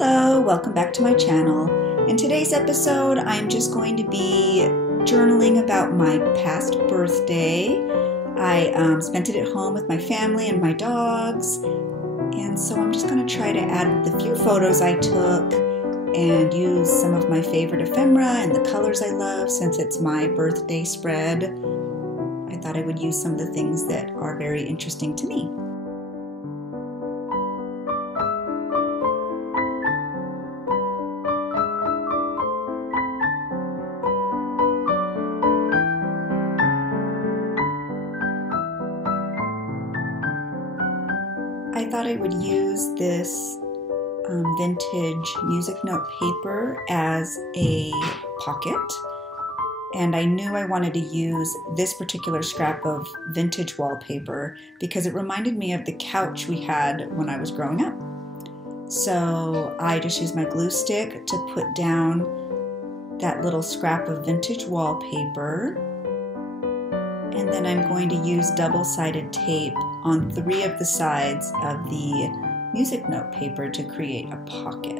Hello, welcome back to my channel. In today's episode, I'm just going to be journaling about my past birthday. I spent it at home with my family and my dogs, and so I'm just going to try to add the few photos I took and use some of my favorite ephemera and the colors I love since it's my birthday spread. I thought I would use some of the things that are very interesting to me. I thought I would use this vintage music note paper as a pocket, and I knew I wanted to use this particular scrap of vintage wallpaper because it reminded me of the couch we had when I was growing up. So I just used my glue stick to put down that little scrap of vintage wallpaper, and then I'm going to use double-sided tape on 3 of the sides of the music note paper to create a pocket.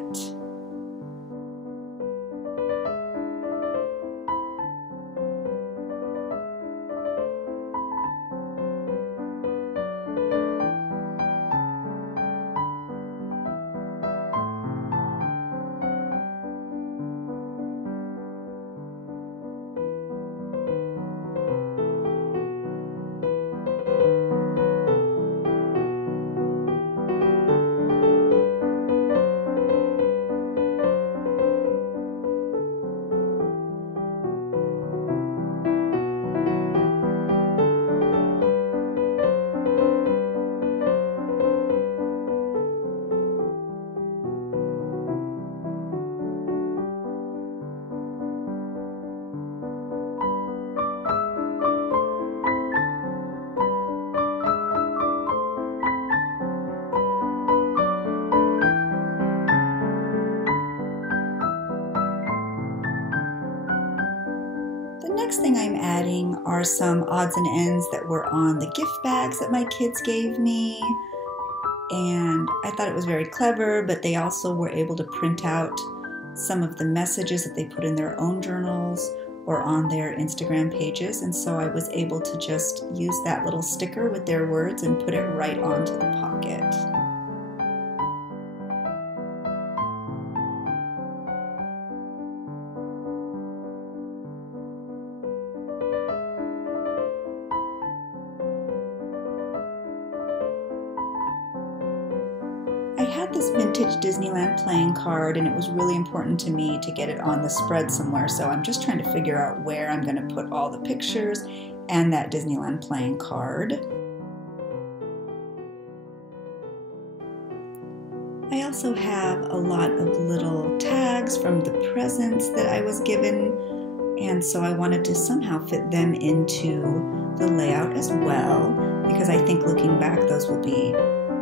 The next thing I'm adding are some odds and ends that were on the gift bags that my kids gave me, and I thought it was very clever, but they also were able to print out some of the messages that they put in their own journals or on their Instagram pages, and so I was able to just use that little sticker with their words and put it right onto the pocket. I had this vintage Disneyland playing card, and it was really important to me to get it on the spread somewhere, so I'm just trying to figure out where I'm going to put all the pictures and that Disneyland playing card. I also have a lot of little tags from the presents that I was given, and so I wanted to somehow fit them into the layout as well, because I think looking back those will be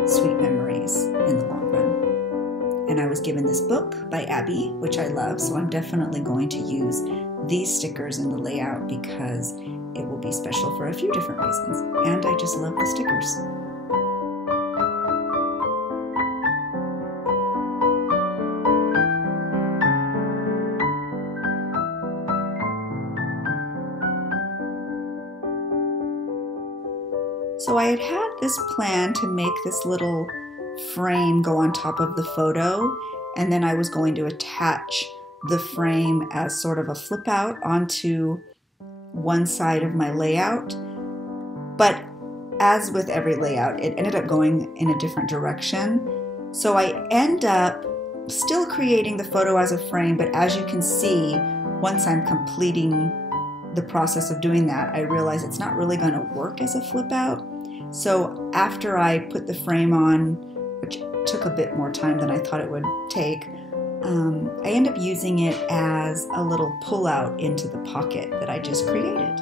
sweet memories in the long run. And I was given this book by Abby, which I love, so I'm definitely going to use these stickers in the layout because it will be special for a few different reasons. And I just love the stickers. So I had this plan to make this little frame go on top of the photo, and then I was going to attach the frame as sort of a flip out onto one side of my layout. But as with every layout, it ended up going in a different direction. So I end up still creating the photo as a frame, but as you can see, once I'm completing the process of doing that, I realize it's not really going to work as a flip out. So after I put the frame on, which took a bit more time than I thought it would take, I end up using it as a little pull out into the pocket that I just created.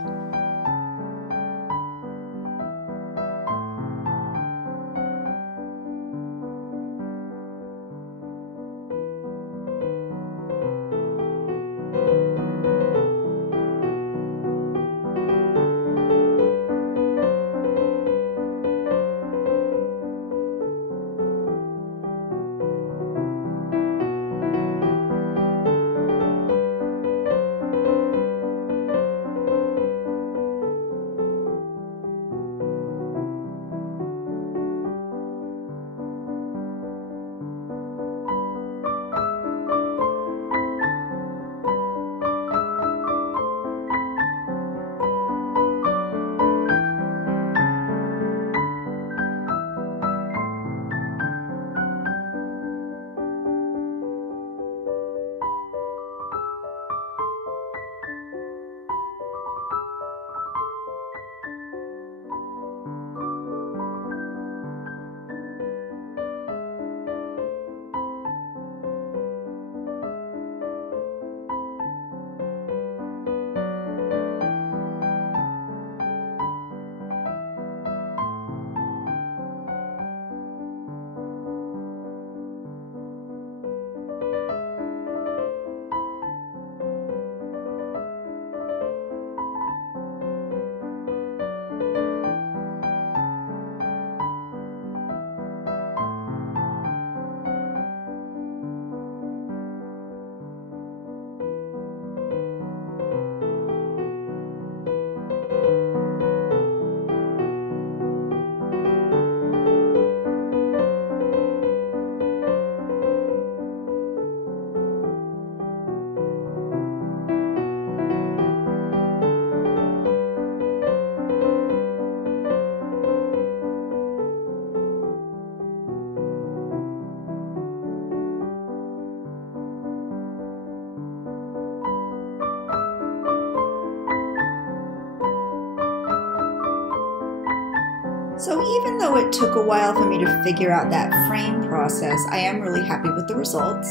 So even though it took a while for me to figure out that frame process, I am really happy with the results.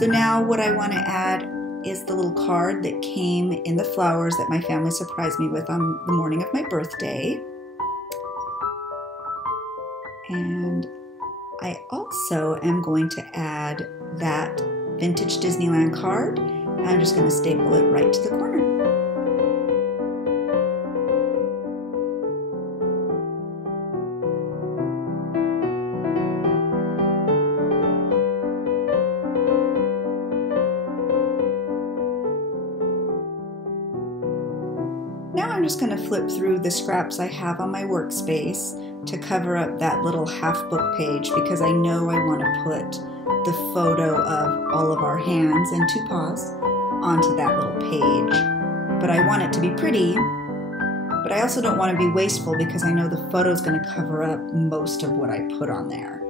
So now what I want to add is the little card that came in the flowers that my family surprised me with on the morning of my birthday. And I also am going to add that vintage Disneyland card. And I'm just going to staple it right to the corner. Now I'm just going to flip through the scraps I have on my workspace to cover up that little half book page because I know I want to put the photo of all of our hands and two paws onto that little page. But I want it to be pretty, but I also don't want to be wasteful because I know the photo is going to cover up most of what I put on there.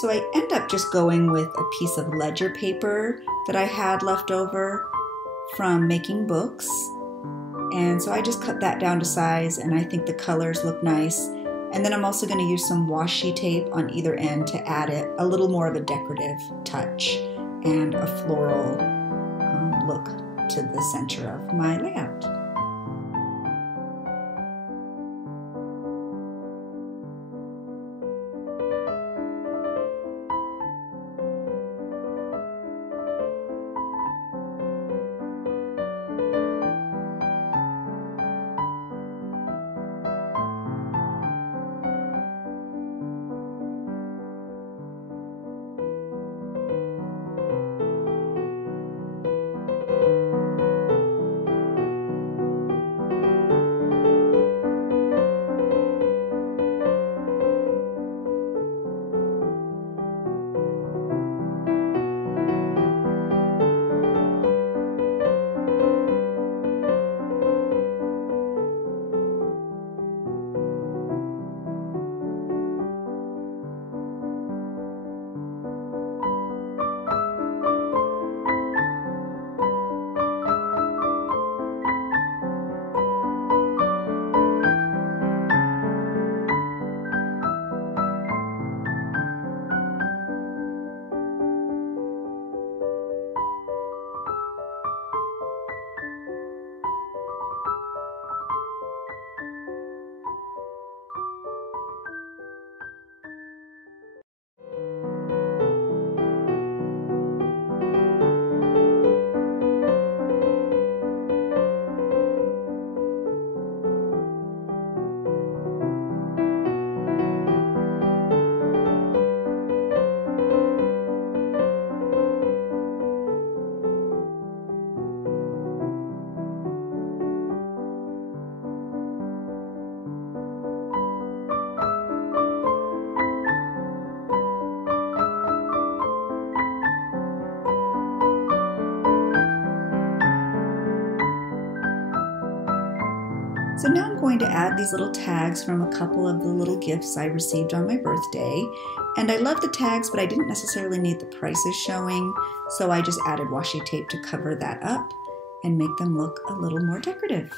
So I end up just going with a piece of ledger paper that I had left over from making books. And so I just cut that down to size and I think the colors look nice. And then I'm also going to use some washi tape on either end to add it a little more of a decorative touch and a floral look to the center of my layout. So now I'm going to add these little tags from a couple of the little gifts I received on my birthday. And I love the tags, but I didn't necessarily need the prices showing, so I just added washi tape to cover that up and make them look a little more decorative.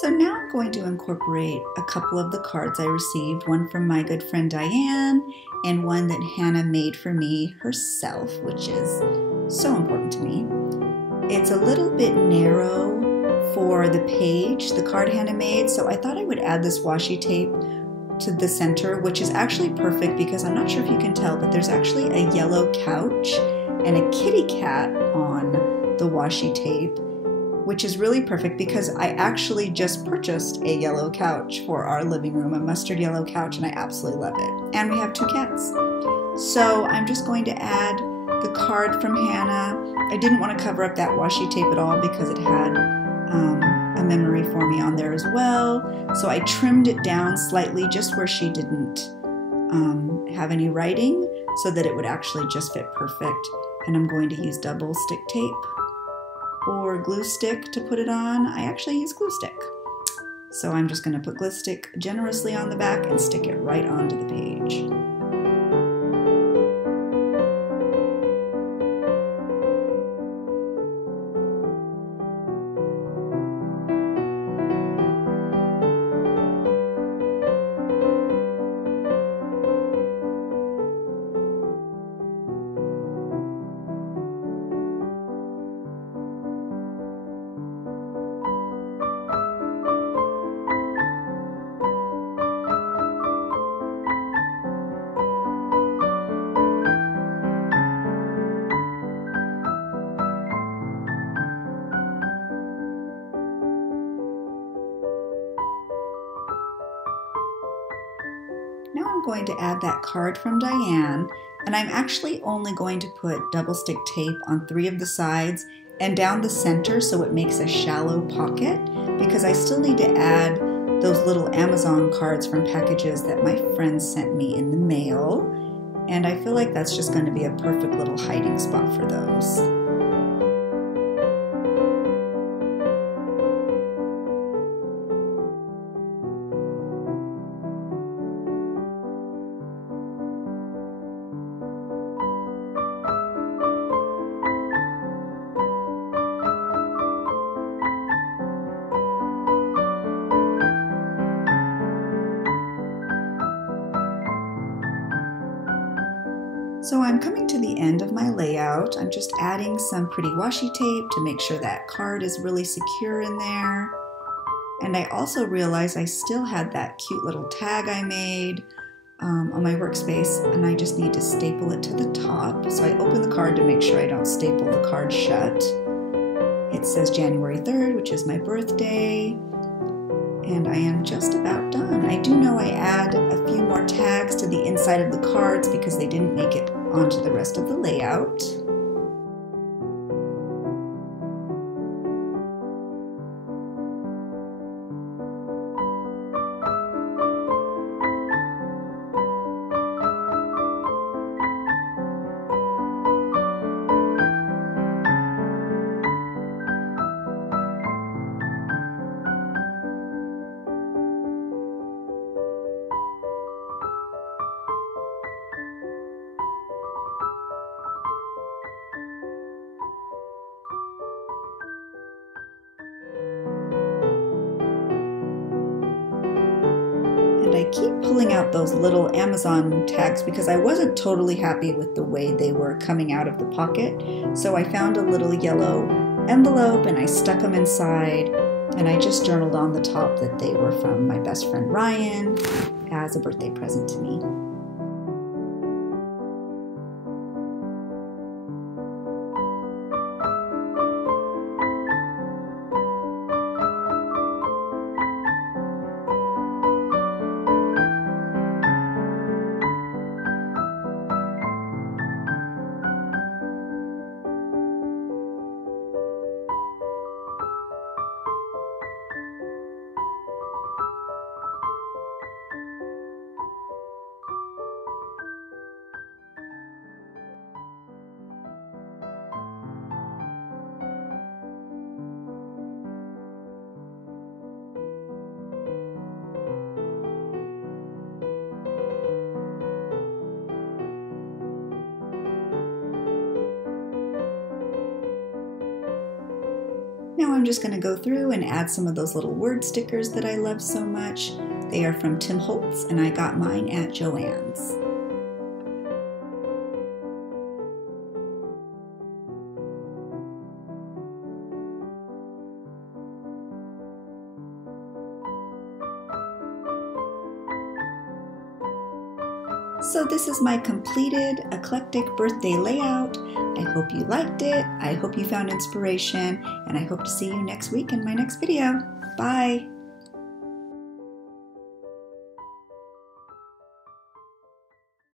So now I'm going to incorporate a couple of the cards I received, one from my good friend Diane and one that Hannah made for me herself, which is so important to me. It's a little bit narrow for the page, the card Hannah made, so I thought I would add this washi tape to the center, which is actually perfect because I'm not sure if you can tell, but there's actually a yellow couch and a kitty cat on the washi tape, which is really perfect because I actually just purchased a yellow couch for our living room, a mustard yellow couch, and I absolutely love it. And we have 2 cats. So I'm just going to add the card from Hannah. I didn't want to cover up that washi tape at all because it had a memory for me on there as well. So I trimmed it down slightly just where she didn't have any writing so that it would actually just fit perfect. And I'm going to use double stick tape or glue stick to put it on. I actually use glue stick. So I'm just going to put glue stick generously on the back and stick it right onto the page. Now I'm going to add that card from Diane, and I'm actually only going to put double stick tape on 3 of the sides and down the center so it makes a shallow pocket, because I still need to add those little Amazon cards from packages that my friends sent me in the mail, and I feel like that's just going to be a perfect little hiding spot for those. So I'm coming to the end of my layout. I'm just adding some pretty washi tape to make sure that card is really secure in there. And I also realized I still had that cute little tag I made on my workspace, and I just need to staple it to the top. So I open the card to make sure I don't staple the card shut. It says January 3rd, which is my birthday. And I am just about done. I do know I add a few more tags to the inside of the cards because they didn't make it onto the rest of the layout. And I keep pulling out those little Amazon tags because I wasn't totally happy with the way they were coming out of the pocket. So I found a little yellow envelope and I stuck them inside, and I just journaled on the top that they were from my best friend Ryan as a birthday present to me. Now I'm just going to go through and add some of those little word stickers that I love so much. They are from Tim Holtz, and I got mine at Joann's. So this is my completed eclectic birthday layout. I hope you liked it. I hope you found inspiration, and I hope to see you next week in my next video. Bye!